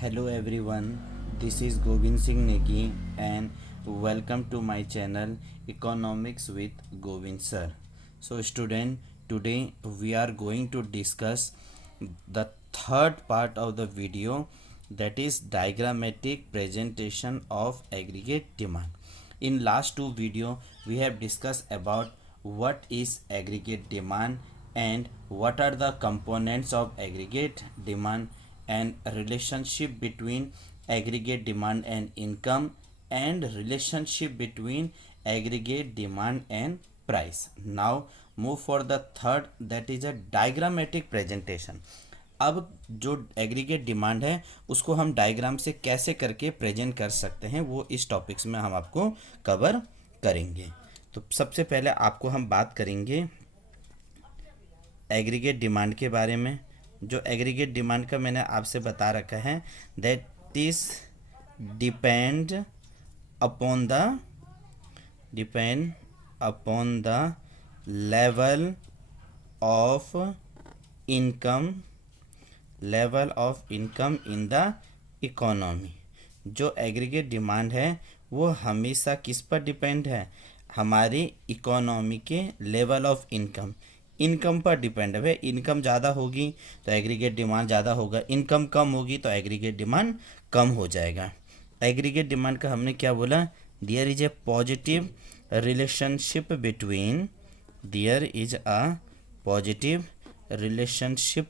Hello everyone, this is Govind Singh Negi and welcome to my channel Economics with Govind Sir. So student, today we are going to discuss the third part of the video, that is diagrammatic presentation of aggregate demand. In last two video we have discussed about what is aggregate demand and what are the components of aggregate demand and relationship between aggregate demand and income and relationship between aggregate demand and price. Now move for the third, that is a diagrammatic presentation. अब जो aggregate demand है उसको हम diagram से कैसे करके present कर सकते हैं वो इस टॉपिक्स में हम आपको कवर करेंगे। तो सबसे पहले आपको हम बात करेंगे एग्रीगेट डिमांड के बारे में। जो एग्रीगेट डिमांड का मैंने आपसे बता रखा है that is depend upon the level of income in the economy. जो एग्रीगेट डिमांड है वो हमेशा किस पर डिपेंड है, हमारी इकोनॉमी के लेवल ऑफ इनकम पर डिपेंड है। इनकम ज़्यादा होगी तो एग्रीगेट डिमांड ज़्यादा होगा, इनकम कम होगी तो एग्रीगेट डिमांड कम हो जाएगा। एग्रीगेट डिमांड का हमने क्या बोला, there is a positive relationship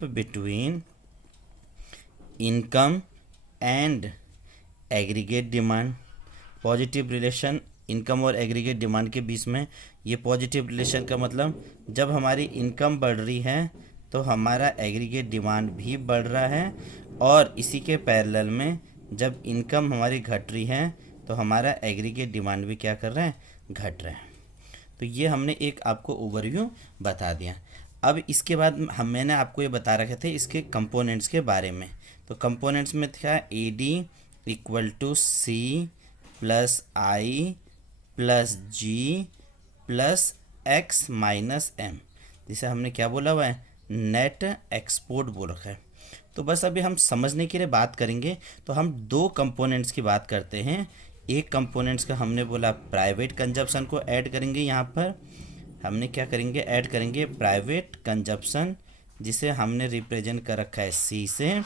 between income and aggregate demand. Positive relation income और एग्रीगेट डिमांड के बीच में। ये पॉजिटिव रिलेशन का मतलब जब हमारी इनकम बढ़ रही है तो हमारा एग्रीगेट डिमांड भी बढ़ रहा है, और इसी के पैरेलल में जब इनकम हमारी घट रही है तो हमारा एग्रीगेट डिमांड भी क्या कर रहा है, घट रहा है। तो ये हमने एक आपको ओवरव्यू बता दिया। अब इसके बाद मैंने आपको ये बता रखे थे इसके कंपोनेंट्स के बारे में। तो कंपोनेंट्स में था A D equal to C plus I plus G plus X minus M, जिसे हमने क्या बोला हुआ है, नेट एक्सपोर्ट बोल रखा है। तो बस अभी हम समझने के लिए बात करेंगे तो हम दो कंपोनेंट्स की बात करते हैं। एक कंपोनेंट्स का हमने बोला प्राइवेट कंजप्शन को ऐड करेंगे। यहाँ पर हमने क्या करेंगे, ऐड करेंगे प्राइवेट कंजप्शन, जिसे हमने रिप्रेजेंट कर रखा है सी से,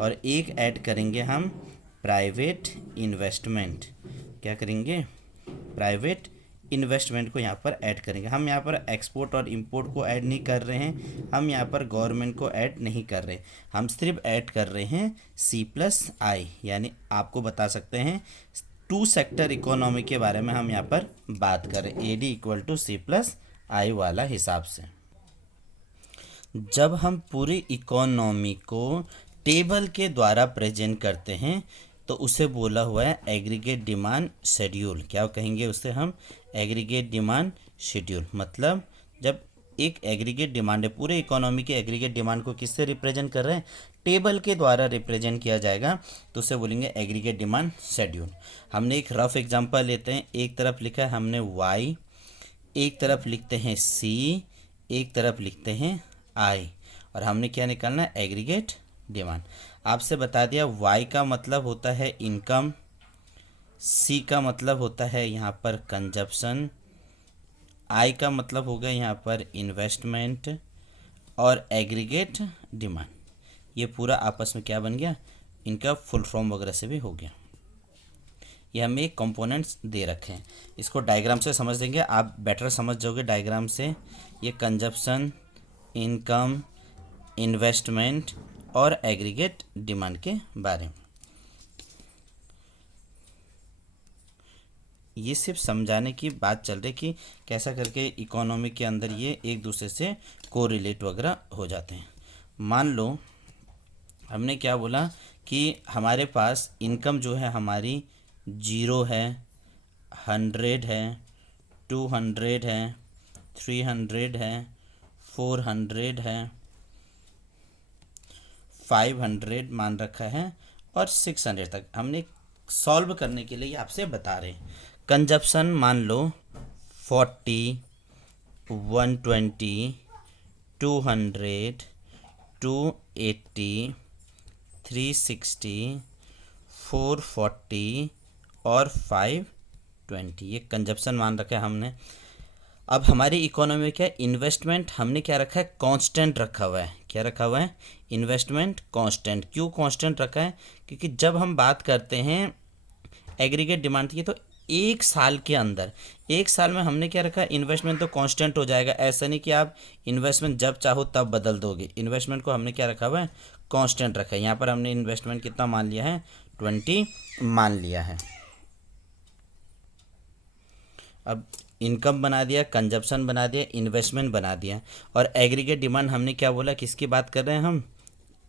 और एक ऐड करेंगे हम प्राइवेट इन्वेस्टमेंट। क्या करेंगे, प्राइवेट इन्वेस्टमेंट को यहाँ पर ऐड करेंगे। हम यहाँ पर एक्सपोर्ट और इंपोर्ट को ऐड नहीं कर रहे हैं, हम यहाँ पर गवर्नमेंट को ऐड नहीं कर रहे, हम सिर्फ ऐड कर रहे हैं सी प्लस आई, यानी आपको बता सकते हैं टू सेक्टर इकोनॉमी के बारे में हम यहाँ पर बात करें, A D equal to C plus I वाला हिसाब से। जब हम पूरी इकोनॉमी को टेबल के द्वारा प्रेजेंट करते हैं तो उसे बोला हुआ है एग्रीगेट डिमांड शेड्यूल। क्या कहेंगे उसे हम, एग्रीगेट डिमांड शेड्यूल। मतलब जब एक एग्रीगेट डिमांड है, पूरे इकोनॉमी के एग्रीगेट डिमांड को किससे रिप्रेजेंट कर रहे हैं, टेबल के द्वारा रिप्रेजेंट किया जाएगा, तो उसे बोलेंगे एग्रीगेट डिमांड शेड्यूल। हमने एक रफ एग्जांपल लेते हैं। एक तरफ लिखा है हमने वाई, एक तरफ लिखते हैं सी, एक तरफ लिखते हैं आई, और हमने क्या निकालना है, एग्रीगेट डिमांड। आपसे बता दिया वाई का मतलब होता है इनकम, सी का मतलब होता है यहाँ पर कंजप्शन, आई का मतलब हो गया यहाँ पर इन्वेस्टमेंट, और एग्रीगेट डिमांड। ये पूरा आपस में क्या बन गया, इनका फुल फॉर्म वगैरह से भी हो गया। ये हमें एक कंपोनेंट्स दे रखे हैं, इसको डायग्राम से समझ देंगे, आप बेटर समझ जाओगे डायग्राम से। ये कंजप्शन, इनकम, इन्वेस्टमेंट और एग्रीगेट डिमांड के बारे में। ये सिर्फ समझाने की बात चल रही कि कैसा करके इकोनॉमी के अंदर ये एक दूसरे से कोरिलेट वगैरह हो जाते हैं। मान लो हमने क्या बोला कि हमारे पास इनकम जो है हमारी 0 है, 100 है, 200 है, 300 है, 400 है, 500 मान रखा है, और 600 तक हमने सॉल्व करने के लिए आपसे बता रहे हैं। कंजप्शन मान लो 40, 120, 200, 280, 360, 440 और 520, ये कंजप्शन मान रखा है हमने। अब हमारी इकोनॉमी में क्या है, इन्वेस्टमेंट हमने क्या रखा है, कांस्टेंट रखा हुआ है। क्या रखा हुआ है, इन्वेस्टमेंट कांस्टेंट। क्यों कांस्टेंट रखा है, क्योंकि जब हम बात करते हैं एग्रीगेट डिमांड की, तो एक साल के अंदर, एक साल में हमने क्या रखा है, इन्वेस्टमेंट तो कांस्टेंट हो जाएगा। ऐसा नहीं कि आप इन्वेस्टमेंट जब चाहो तब बदल दोगे। इन्वेस्टमेंट को हमने क्या रखा हुआ है, कांस्टेंट रखा है। यहाँ पर हमने इन्वेस्टमेंट कितना मान लिया है, 20 मान लिया है। अब इनकम बना दिया, कंजप्शन बना दिया, इन्वेस्टमेंट बना दिया, और एग्रीगेट डिमांड हमने क्या बोला, किसकी बात कर रहे हैं हम,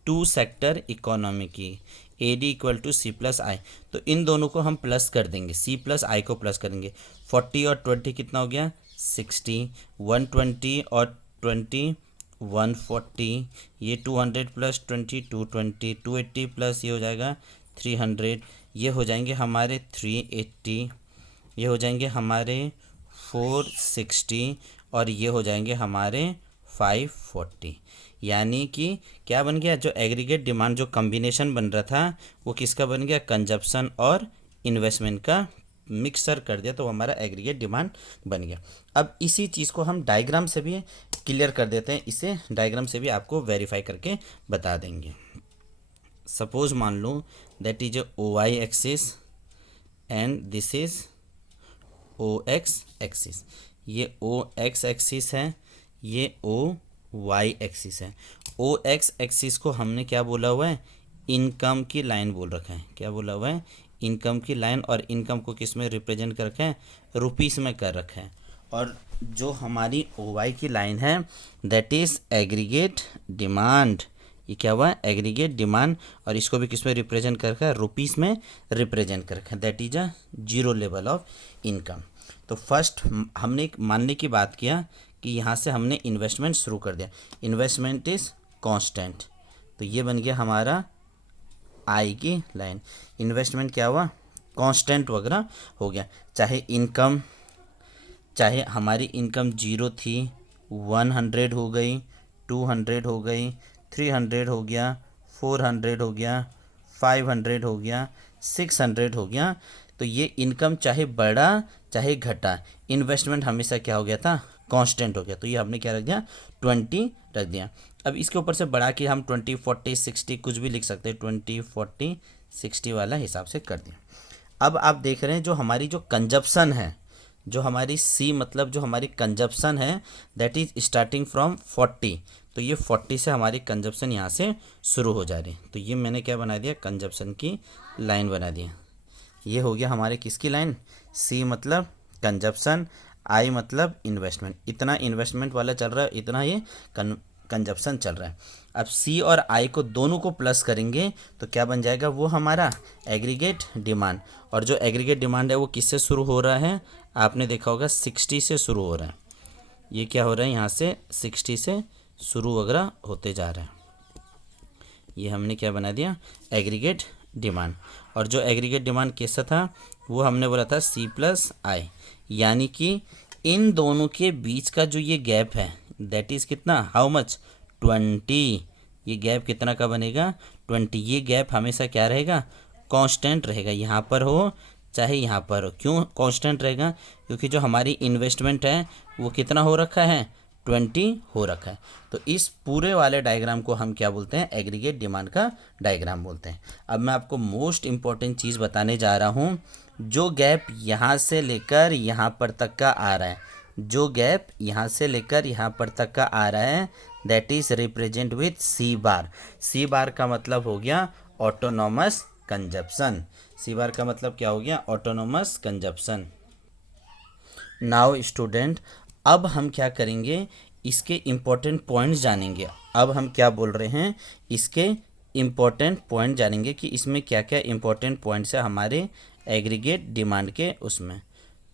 टू सेक्टर इकोनॉमी की, A D equal to C plus I. तो इन दोनों को हम प्लस कर देंगे, सी प्लस आई को प्लस करेंगे। 40 और 20 कितना हो गया, 60, 120 और 20 140, ये 200 प्लस 20 220, 280 प्लस ये हो जाएगा 300, ये हो जाएंगे हमारे 380, ये हो जाएंगे हमारे 460, और ये हो जाएंगे हमारे 540। यानी कि क्या बन गया, जो एग्रीगेट डिमांड जो कॉम्बिनेशन बन रहा था वो किसका बन गया, कंजप्शन और इन्वेस्टमेंट का मिक्सर कर दिया, तो हमारा एग्रीगेट डिमांड बन गया। अब इसी चीज़ को हम डायग्राम से भी क्लियर कर देते हैं, इसे डायग्राम से भी आपको वेरीफाई करके बता देंगे। सपोज मान लो that is O Y axis and this is O X axis. ये ओ एक्स एक्सिस है, ये ओ वाई एक्सिस है। ओ एक्स एक्सिस को हमने क्या बोला हुआ है, इनकम की लाइन बोल रखा है। क्या बोला हुआ है, इनकम की लाइन, और इनकम को किस में रिप्रेजेंट कर रखा है, रुपीस में कर रखा है। और जो हमारी ओ वाई की लाइन है दैट इज़ एग्रीगेट डिमांड। ये क्या हुआ, एग्रीगेट डिमांड, और इसको भी किस में रिप्रेजेंट कर रखा है, रुपीस में रिप्रेजेंट कर रखा है। That is a zero level of income. तो फर्स्ट हमने मानने की बात किया कि यहाँ से हमने इन्वेस्टमेंट शुरू कर दिया, इन्वेस्टमेंट इज कांस्टेंट, तो ये बन गया हमारा आई की लाइन। इन्वेस्टमेंट क्या हुआ, कांस्टेंट वगैरह हो गया, चाहे इनकम, चाहे हमारी इनकम 0 थी, 100 हो गई, 200 हो गई, 300 हो गया, 400 हो गया, 500 हो गया, 600 हो गया। तो ये इनकम चाहे बढ़ा चाहे घटा, इन्वेस्टमेंट हमेशा क्या हो गया था, कांस्टेंट हो गया। तो ये हमने क्या रख दिया, 20 रख दिया। अब इसके ऊपर से बढ़ा के हम 20 40 60 कुछ भी लिख सकते हैं, 20 40 60 वाला हिसाब से कर दिया। अब आप देख रहे हैं जो हमारी जो कंजप्शन है, जो हमारी सी मतलब जो हमारी कंजप्शन है दैट इज स्टार्टिंग फ्रॉम 40। तो ये 40 से हमारी कंजप्शन यहाँ से शुरू हो जा रही है। तो ये मैंने क्या बना दिया, कंजप्शन की लाइन बना दिया। ये हो गया हमारे किसकी लाइन, सी मतलब कंजप्शन, आई मतलब इन्वेस्टमेंट। इतना इन्वेस्टमेंट वाला चल रहा है, इतना ये कंजप्शन चल रहा है। अब सी और आई को दोनों को प्लस करेंगे तो क्या बन जाएगा, वो हमारा एग्रीगेट डिमांड। और जो एग्रीगेट डिमांड है वो किससे शुरू हो रहा है, आपने देखा होगा 60 से शुरू हो रहा है। ये क्या हो रहा है, यहाँ से 60 से शुरू वगैरह होते जा रहा है। ये हमने क्या बना दिया, एग्रीगेट डिमांड। और जो एग्रीगेट डिमांड कैसा था, वो हमने बोला था सी प्लस आई। यानी कि इन दोनों के बीच का जो ये गैप है दैट इज़ कितना, हाउ मच, 20। ये गैप कितना का बनेगा, 20। ये गैप हमेशा क्या रहेगा, कांस्टेंट रहेगा, यहाँ पर हो चाहे यहाँ पर हो। क्यों कांस्टेंट रहेगा, क्योंकि जो हमारी इन्वेस्टमेंट है वो कितना हो रखा है, 20 हो रखा है। तो इस पूरे वाले डायग्राम को हम क्या बोलते हैं, एग्रीगेट डिमांड का डायग्राम बोलते हैं। अब मैं आपको मोस्ट इम्पॉर्टेंट चीज़ बताने जा रहा हूँ। जो गैप यहाँ से लेकर यहाँ पर तक का आ रहा है, जो गैप यहाँ से लेकर यहाँ पर तक का आ रहा है that is represent with C bar. C bar का मतलब हो गया ऑटोनॉमस कंजप्शन। सी बार का मतलब क्या हो गया, ऑटोनॉमस कंजप्शन। नाउ स्टूडेंट, अब हम क्या करेंगे, इसके इम्पोर्टेंट पॉइंट्स जानेंगे। अब हम क्या बोल रहे हैं, इसके इम्पोर्टेंट पॉइंट जानेंगे कि इसमें क्या क्या इम्पोर्टेंट पॉइंट्स है हमारे एग्रीगेट डिमांड के उसमें।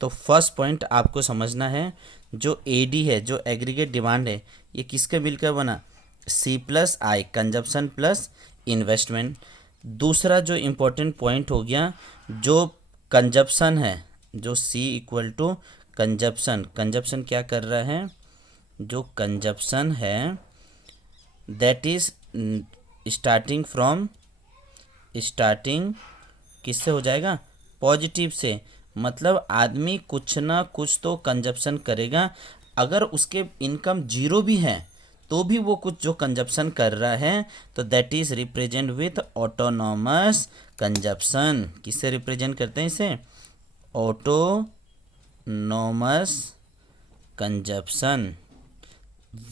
तो फर्स्ट पॉइंट आपको समझना है, जो एडी है, जो एग्रीगेट डिमांड है, ये किसके मिलकर बना, सी प्लस आई, कंजप्शन प्लस इन्वेस्टमेंट। दूसरा जो इम्पोर्टेंट पॉइंट हो गया, जो कंजप्शन है, जो सी इक्वल टू कंजप्शन, कंजप्शन क्या कर रहा है, जो कंजप्शन है दैट इज स्टार्टिंग किससे हो जाएगा? पॉजिटिव से। मतलब आदमी कुछ ना कुछ तो कंजप्शन करेगा। अगर उसके इनकम जीरो भी है तो भी वो कुछ जो कंजप्शन कर रहा है, तो that is represent with autonomous consumption. किससे रिप्रेजेंट करते हैं इसे? Autonomous consumption.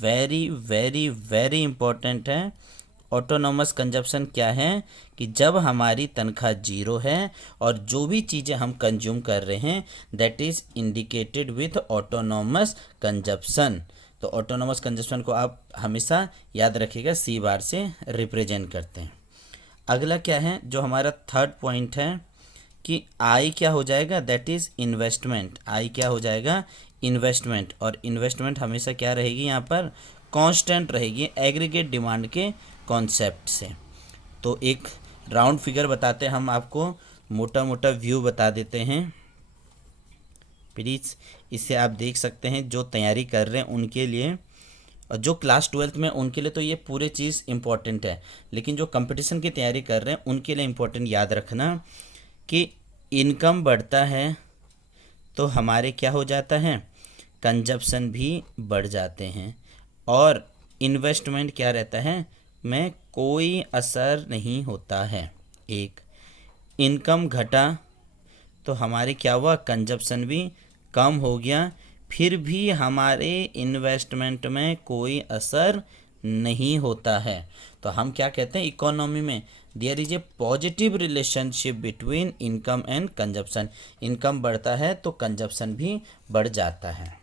Very very very important है। ऑटोनॉमस कंजप्शन क्या है कि जब हमारी तनख्वाह जीरो है और जो भी चीज़ें हम कंज्यूम कर रहे हैं that is indicated with autonomous consumption. तो ऑटोनॉमस कंजप्शन को आप हमेशा याद रखिएगा, सी बार से रिप्रेजेंट करते हैं। अगला क्या है जो हमारा थर्ड पॉइंट है कि आई क्या हो जाएगा? That is investment. आई क्या हो जाएगा? इन्वेस्टमेंट। और इन्वेस्टमेंट हमेशा क्या रहेगी यहाँ पर? कांस्टेंट रहेगी एग्रीगेट डिमांड के कॉन्सेप्ट से। तो एक राउंड फिगर बताते हैं हम आपको, मोटा मोटा व्यू बता देते हैं प्लीज़। इसे आप देख सकते हैं जो तैयारी कर रहे हैं उनके लिए, और जो क्लास 12th में उनके लिए तो ये पूरे चीज़ इंपॉर्टेंट है, लेकिन जो कंपटीशन की तैयारी कर रहे हैं उनके लिए इंपॉर्टेंट याद रखना कि इनकम बढ़ता है तो हमारे क्या हो जाता है? कंजप्शन भी बढ़ जाते हैं। और इन्वेस्टमेंट क्या रहता है? में कोई असर नहीं होता है। एक इनकम घटा तो हमारे क्या हुआ? कंजप्शन भी कम हो गया, फिर भी हमारे इन्वेस्टमेंट में कोई असर नहीं होता है। तो हम क्या कहते हैं इकोनॉमी में? There is a positive relationship between income and consumption. Income बढ़ता है तो कंजप्शन भी बढ़ जाता है।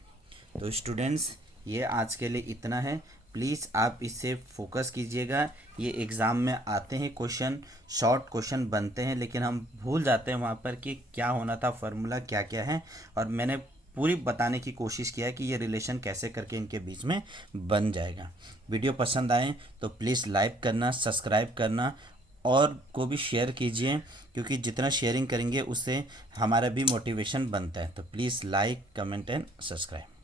तो स्टूडेंट्स ये आज के लिए इतना है। प्लीज़ आप इससे फोकस कीजिएगा। ये एग्ज़ाम में आते हैं क्वेश्चन, शॉर्ट क्वेश्चन बनते हैं, लेकिन हम भूल जाते हैं वहाँ पर कि क्या होना था, फार्मूला क्या क्या है। और मैंने पूरी बताने की कोशिश किया है कि ये रिलेशन कैसे करके इनके बीच में बन जाएगा। वीडियो पसंद आए तो प्लीज़ लाइक करना, सब्सक्राइब करना और को भी शेयर कीजिए, क्योंकि जितना शेयरिंग करेंगे उससे हमारा भी मोटिवेशन बनता है। तो please like, comment and subscribe.